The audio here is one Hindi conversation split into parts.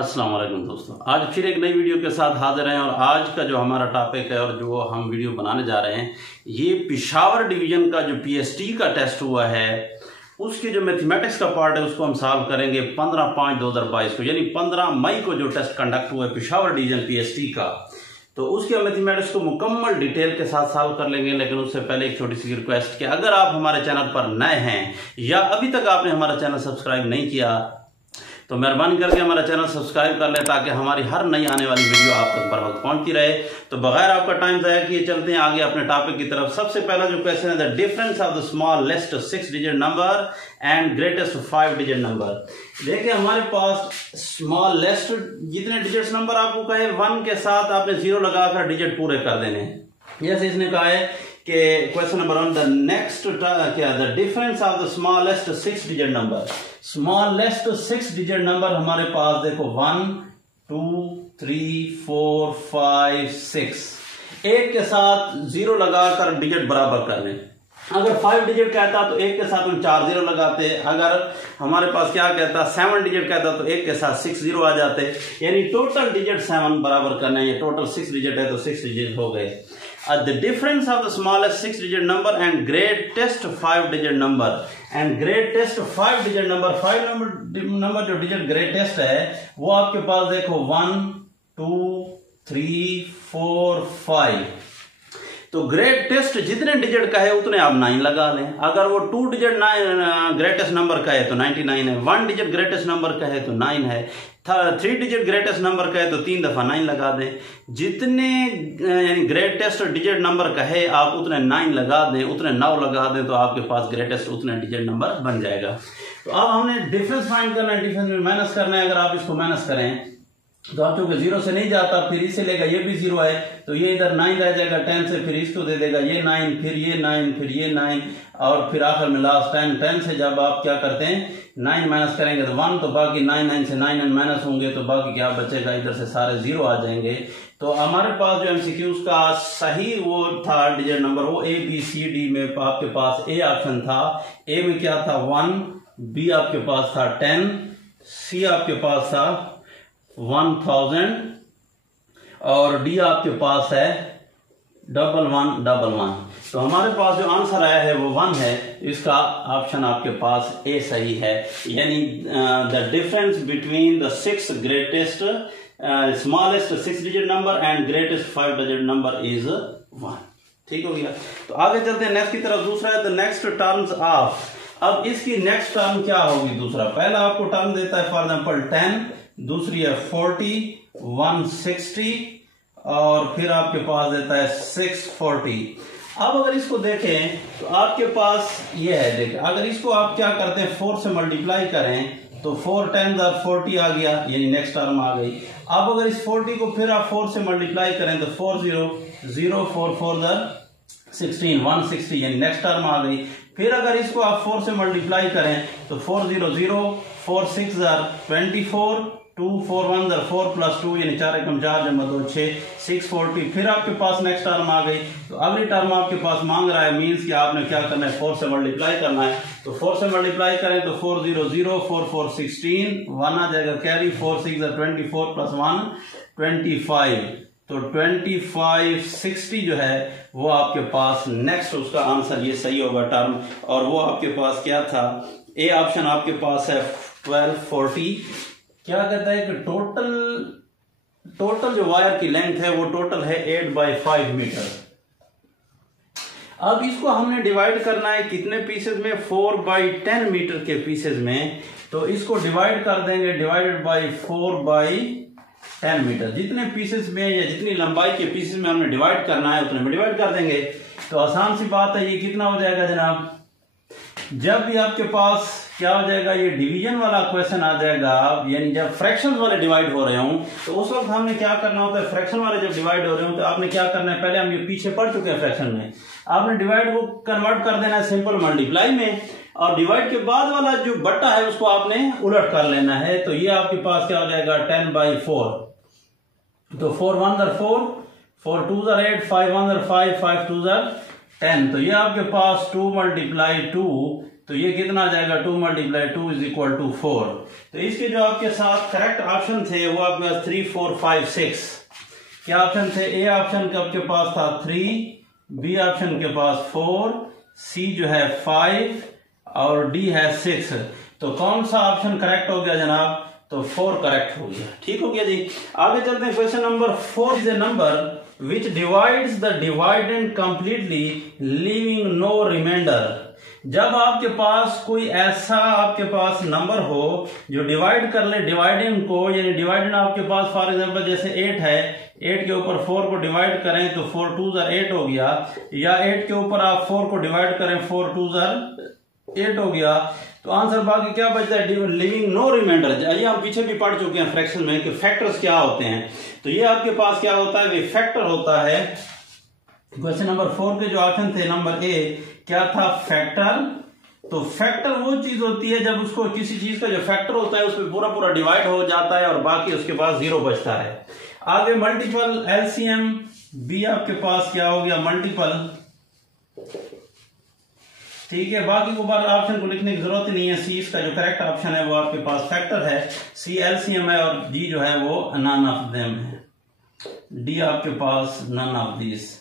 अस्सलाम वालेकुम दोस्तों, आज फिर एक नई वीडियो के साथ हाजिर हैं। और आज का जो हमारा टॉपिक है और जो हम वीडियो बनाने जा रहे हैं, ये पेशावर डिवीज़न का जो पीएसटी का टेस्ट हुआ है उसके जो मैथमेटिक्स का पार्ट है उसको हम सॉल्व करेंगे 15/5/2022 को, यानी 15 मई को जो टेस्ट कंडक्ट हुआ है पेशावर डिवीज़न पीएसटी का। तो उसके मैथमेटिक्स को मुकम्मल डिटेल के साथ सॉल्व कर लेंगे। लेकिन उससे पहले एक छोटी सी रिक्वेस्ट कि अगर आप हमारे चैनल पर नए हैं या अभी तक आपने हमारा चैनल सब्सक्राइब नहीं किया तो मेहरबानी करके हमारा चैनल सब्सक्राइब कर लें ताकि हमारी हर नई आने वाली वीडियो आप तक बर वक्त पहुंचती रहे। तो बगैर आपका टाइम ज़ाया किए चलते हैं आगे अपने टॉपिक की तरफ। सबसे पहला जो क्वेश्चन है, the difference of the smallest 6 digit number and greatest 5 digit number. देखिए हमारे पास स्मॉलेस्ट जितने डिजिट नंबर आपको कहे 1 के साथ आपने 0 लगाकर डिजिट पूरे कर देने। जैसे इसने कहा है कि क्वेश्चन नंबर 1, द नेक्स्ट क्या, the difference of the smallest 6 digit number. Smallest 6 digit number हमारे पास देखो 1 2 3 4 5 6, एक के साथ 0 लगाकर डिजिट बराबर कर लें। अगर 5 डिजिट कहता तो एक के साथ हम 4 0 लगाते। अगर हमारे पास क्या कहता 7 डिजिट कहता तो एक के साथ 6 0 आ जाते। यानी टोटल डिजिट 7 बराबर करना है। टोटल 6 डिजिट है तो 6 डिजिट हो गए। The difference of the smallest 6 digit number and greatest 5 digit number, and greatest 5 digit number, 5 number जो डिजिट ग्रेटेस्ट है वो आपके पास देखो 1 2 3 4 5। तो ग्रेटेस्ट जितने डिजिट का है उतने आप 9 लगा लें। अगर वो 2 डिजिट ग्रेटेस्ट नंबर का है तो 99 है, 1 डिजिट ग्रेटेस्ट नंबर का है तो 9 है, 3 डिजिट ग्रेटेस्ट नंबर का है तो 3 दफा 9 लगा दें। जितने यानी ग्रेटेस्ट डिजिट नंबर का है आप उतने 9 लगा दें, उतने 9 लगा दें तो आपके पास ग्रेटेस्ट उतने डिजिट नंबर बन जाएगा। तो अब हमने डिफरेंस फाइंड करना है, डिफरेंस में माइनस करना है। अगर आप इसको माइनस करें तो आप चूंकि 0 से नहीं जाता, फिर इसे लेगा, ये भी 0 है तो ये इधर 9 रह जाएगा 10 से, फिर इसको दे देगा ये 9, फिर ये 9, फिर ये 9 और फिर आखिर में लास्ट 10 से जब आप क्या करते हैं 9 माइनस करेंगे तो 1, तो बाकी 9 से 9 माइनस होंगे तो बाकी क्या बचेगा, इधर से सारे 0 आ जाएंगे। तो हमारे पास जो एमसीक्यूज का सही वो था डिजिट नंबर, वो ABCD में आपके पास ए ऑप्शन था। ए में क्या था 1, बी आपके पास था 10, सी आपके पास था 1000 और डी आपके पास है 1111। तो हमारे पास जो आंसर आया है वो 1 है। इसका ऑप्शन आपके पास ए सही है। यानी the difference between the 6 greatest smallest 6 digit number and greatest 5 digit number is 1। ठीक हो गया। तो आगे चलते हैं नेक्स्ट की तरफ। दूसरा है द नेक्स्ट टर्म्स ऑफ। अब इसकी नेक्स्ट टर्म क्या होगी? दूसरा, पहला आपको टर्म देता है फॉर एग्जाम्पल 10, दूसरी है 40, 160 और फिर आपके पास देता है 640। अब अगर इसको देखें तो आपके पास ये है, देखें अगर इसको आप क्या करते हैं 4 से मल्टीप्लाई करें तो 4 10 40 आ गया, यानी नेक्स्ट टर्म आ गई। अब अगर इस 40 को फिर आप 4 से मल्टीप्लाई करें तो 4 0 0 4 4 16 160, यानी नेक्स्ट टर्म आ गई। फिर अगर इसको आप 4 से मल्टीप्लाई करें तो 4 0 0 4 6 24 2 4 1 4 + 2 यानी 4 एकम 4 जमा 2 6 640। फिर आपके पास नेक्स्ट टर्म आ गई। तो अगली टर्म आपके पास मांग रहा है, मीन्स कि आपने क्या करना है 4 से मल्टीप्लाई करना है। तो 4 से मल्टीप्लाई करें तो 4 0 0 4 4 16 1 आ जाएगा कैरी, 4 6 24 + 1 25। तो 25 60 जो है वो आपके पास नेक्स्ट उसका आंसर ये सही होगा टर्म। और वो आपके पास क्या था, ए ऑप्शन आपके पास है 1240। क्या कहता है कि टोटल जो वायर की लेंथ है वो टोटल है 8/5 मीटर। अब इसको हमने डिवाइड करना है कितने पीसेज में, 4/10 मीटर के पीसेज में। तो इसको डिवाइड कर देंगे, डिवाइडेड बाय 4/10 मीटर। जितने पीसेस में या जितनी लंबाई के पीसेस में हमने डिवाइड करना है उतने में डिवाइड कर देंगे। तो आसान सी बात है, ये कितना हो जाएगा जनाब, जब भी आपके पास क्या हो जाएगा, ये डिवीजन वाला क्वेश्चन आ जाएगा, यानी जब फ्रैक्शंस वाले डिवाइड हो रहे हों तो उस वक्त हमने क्या करना होता है, फ्रैक्शन वाले जब डिवाइड हो रहे हो तो आपने क्या करना है, पहले हम ये पीछे पढ़ चुके हैं फ्रैक्शन में, आपने डिवाइड को कन्वर्ट कर देना है सिंपल मल्टीप्लाई में, और डिवाइड के बाद वाला जो बट्टा है उसको आपने उलट कर लेना है। तो ये आपके पास क्या हो जाएगा 10/4। तो 4 1 4 4 2 8 5 1 5 5 2 10। तो ये आपके पास 2 × 2 तो ये कितना आ जाएगा 2 × 2 = 4। तो इसके जो आपके साथ करेक्ट ऑप्शन थे वो आपके पास 3, 4, 5, 6 क्या ऑप्शन थे? ए ऑप्शन का आपके पास था 3, बी ऑप्शन के पास 4, सी जो है 5 और डी है 6। तो कौन सा ऑप्शन करेक्ट हो गया जनाब? तो 4 करेक्ट हो गया। ठीक हो गया जी। आगे चलते हैं। Question number 4 is a number which divides the dividend completely leaving no remainder। जब आपके पास कोई ऐसा आपके पास नंबर हो जो डिवाइड कर ले डिवाइडेंड को, यानी डिवाइडेंड आपके पास फॉर एग्जांपल जैसे 8 है, 8 के ऊपर 4 को डिवाइड करें तो 4 2 8 हो गया, या 8 के ऊपर आप 4 को डिवाइड करें 4 2 8 हो गया। तो आंसर बाकी क्या बचता है? Leaving no remainder. ये हम पीछे भी पढ़ चुके हैं फ्रैक्शन में कि फैक्टर्स क्या होते हैं। तो ये आपके पास क्या होता है? फैक्टर होता है। क्वेश्चन नंबर 4 के जो ऑप्शन थे नंबर ए क्या था? फैक्टर। तो फैक्टर वो चीज होती है जब उसको किसी चीज का जो फैक्टर होता है उसमें पूरा पूरा डिवाइड हो जाता है और बाकी उसके पास 0 बचता है। आगे मल्टीपल एलसीएम, बी आपके पास क्या हो गया? मल्टीपल। ठीक है, बाकी को बार ऑप्शन को लिखने की जरूरत ही नहीं है। सी इसका जो करेक्ट ऑप्शन है वो आपके पास फैक्टर है, सी एलसीएम है, और डी जो है वो नन ऑफ देम है। डी आपके पास नन ऑफ दिस।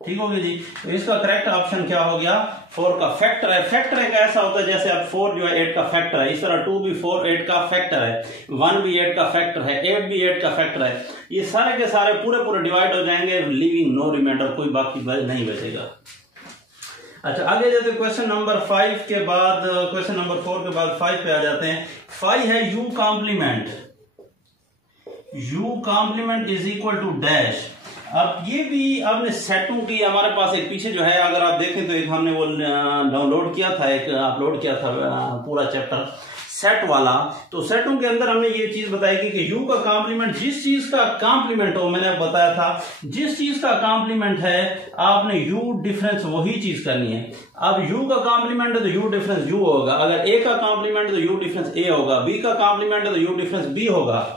ठीक हो गया जी। तो इसका करेक्ट ऑप्शन क्या हो गया? 4 का फैक्टर है। फैक्टर एक ऐसा होता है जैसे अब 4 जो है 8 का फैक्टर है, इस तरह 2 भी 4 8 का फैक्टर है, 1 भी 8 का फैक्टर है, 8 भी 8 का फैक्टर है। ये सारे के सारे पूरे पूरे डिवाइड हो जाएंगे, लिविंग नो रिमाइंडर, कोई बाकी नहीं बचेगा। अच्छा, आगे जाते क्वेश्चन नंबर 5 के बाद, क्वेश्चन नंबर 4 के बाद 5 पे आ जाते हैं। 5 है u complement. u complement is equal to dash. अब ये भी आपने सेटों की हमारे पास एक पीछे जो है अगर आप देखें तो एक हमने वो डाउनलोड किया था, एक अपलोड किया था पूरा चैप्टर सेट वाला। तो सेटों के अंदर हमने ये चीज बताई कि यू का कॉम्प्लीमेंट जिस चीज का कॉम्प्लीमेंट हो, मैंने बताया था जिस चीज का कॉम्प्लीमेंट है आपने यू डिफरेंस वही चीज करनी है। अब यू का कॉम्प्लीमेंट है तो यू डिफरेंस यू होगा, अगर ए का कॉम्प्लीमेंट है तो यू डिफरेंस ए होगा, बी का कॉम्प्लीमेंट है तो यू डिफरेंस बी होगा।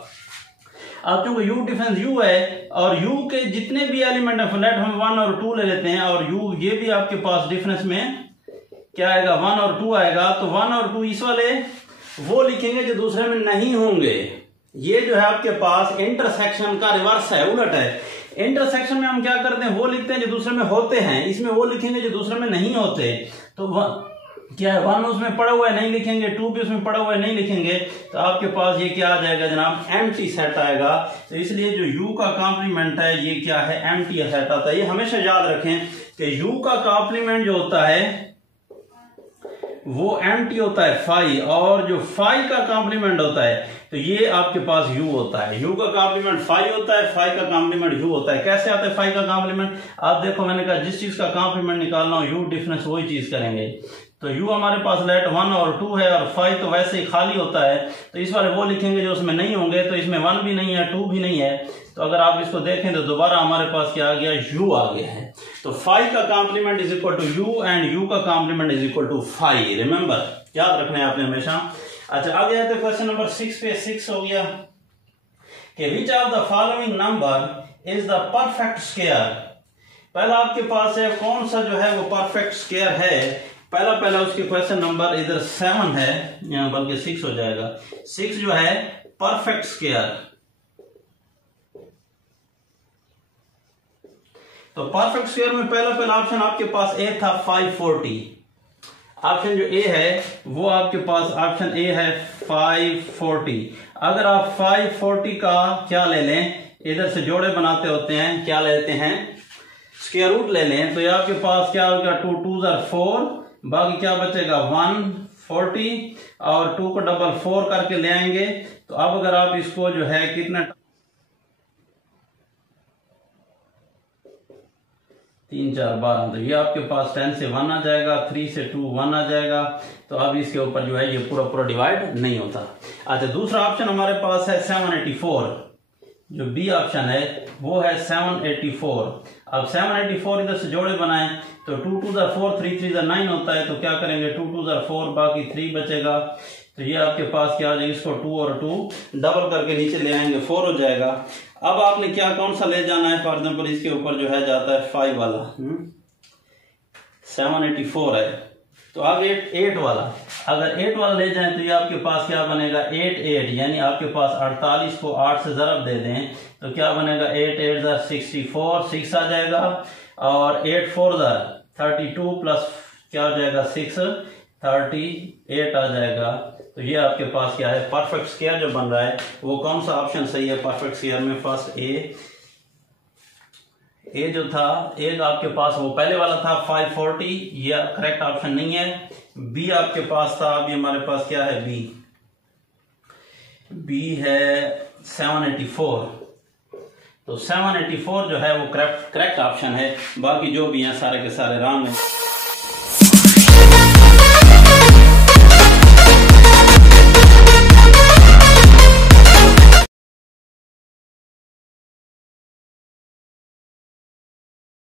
अब क्योंकि u डिफरेंस u है और u के जितने भी एलिमेंट है, फ्लैट हम 1 और 2 ले लेते हैं, और u ये भी आपके पास डिफरेंस में क्या आएगा? 1 और 2 आएगा। तो 1 और 2 इस वाले वो लिखेंगे जो दूसरे में नहीं होंगे। ये जो है आपके पास इंटरसेक्शन का रिवर्स है, उलट है। इंटरसेक्शन में हम क्या करते हैं? वो लिखते हैं जो दूसरे में होते हैं, इसमें वो लिखेंगे जो दूसरे में नहीं होते। तो क्या है? 1 उसमें पड़ा हुआ है नहीं लिखेंगे, 2 भी उसमें पड़ा हुआ है नहीं लिखेंगे, तो आपके पास ये क्या आ जाएगा जनाब? एम्प्टी सेट आएगा। तो इसलिए जो u का कॉम्प्लीमेंट है ये क्या है? एम्प्टी सेट आता है। ये हमेशा याद रखें कि u का कॉम्प्लीमेंट जो होता है वो एम्प्टी होता है 5, और जो 5 का कॉम्प्लीमेंट होता है तो ये आपके पास u होता है। u का कॉम्प्लीमेंट 5 होता है, 5 का कॉम्प्लीमेंट u होता है। कैसे आता है 5 का कॉम्प्लीमेंट? आप देखो, मैंने कहा जिस चीज का कॉम्प्लीमेंट निकालना हो u डिफरेंस वही चीज करेंगे। तो u हमारे पास लेट 1 और 2 है, और 5 तो वैसे ही खाली होता है, तो इस वाले वो लिखेंगे जो उसमें नहीं होंगे। तो इसमें 1 भी नहीं है, 2 भी नहीं है, तो अगर आप इसको देखें तो दोबारा हमारे पास क्या आ गया? u आ गया है। तो 5 का complement is equal to u and u का complement is equal to 5। Remember, याद रखना है आपने हमेशा। अच्छा, आगे आते हैं क्वेश्चन नंबर 6 पे। 6 हो गया कि which of the following number is the perfect square. पहला आपके पास है कौन सा जो है वो परफेक्ट स्क्वायर है? पहला उसके क्वेश्चन नंबर इधर 7 है, यहां बल्कि 6 हो जाएगा। 6 जो है परफेक्ट स्क्वायर। तो परफेक्ट स्क्वायर में पहला ऑप्शन आपके पास ए था 540। ऑप्शन जो ए है वो आपके पास ऑप्शन ए है 540। अगर आप 540 का क्या ले लें, इधर से जोड़े बनाते होते हैं, क्या लेते हैं? स्क्वायर रूट ले लें, तो ये आपके पास क्या होगा? 2 2 4, बाकी क्या बचेगा? 140, और 2 को डबल 4 करके ले आएंगे। तो अब अगर आप इसको जो है कितना 3 4 12, तो ये आपके पास 10 से 1 आ जाएगा, 3 से 2 1 आ जाएगा। तो अब इसके ऊपर जो है ये पूरा पूरा डिवाइड नहीं होता। अच्छा, दूसरा ऑप्शन हमारे पास है 784। जो बी ऑप्शन है वो है 784। अब 784 इधर से जोड़े बनाएं तो 2 2 4, 3 3 9 होता है। तो क्या करेंगे? 2 2 4, बाकी 3 बचेगा। तो ये आपके पास क्या हो जाएगा? इसको 2 और 2 डबल करके नीचे ले आएंगे, 4 हो जाएगा। अब आपने क्या कौन सा ले जाना है? फॉर एग्जाम्पल इसके ऊपर जो है जाता है 5 वाला। 784 है। तो अब 8 वाला, अगर 8 वाला ले जाएं तो ये आपके पास क्या बनेगा 8 यानी आपके पास 48 को 8 से ज़रब दे दें तो क्या बनेगा 8 8 64 6 आ जाएगा, और 8 4 32 प्लस क्या हो जाएगा 6 38 आ जाएगा। तो ये आपके पास क्या है परफेक्ट स्क्वायर जो बन रहा है वो कौन सा ऑप्शन सही है परफेक्ट स्क्वायर में? फर्स्ट ए जो था एक आपके पास वो पहले वाला था 540, ये करेक्ट ऑप्शन नहीं है। बी आपके पास था, अभी हमारे पास क्या है बी है 784। तो 784 जो है वो करेक्ट ऑप्शन है, बाकी जो भी हैं सारे के सारे रॉन्ग हैं।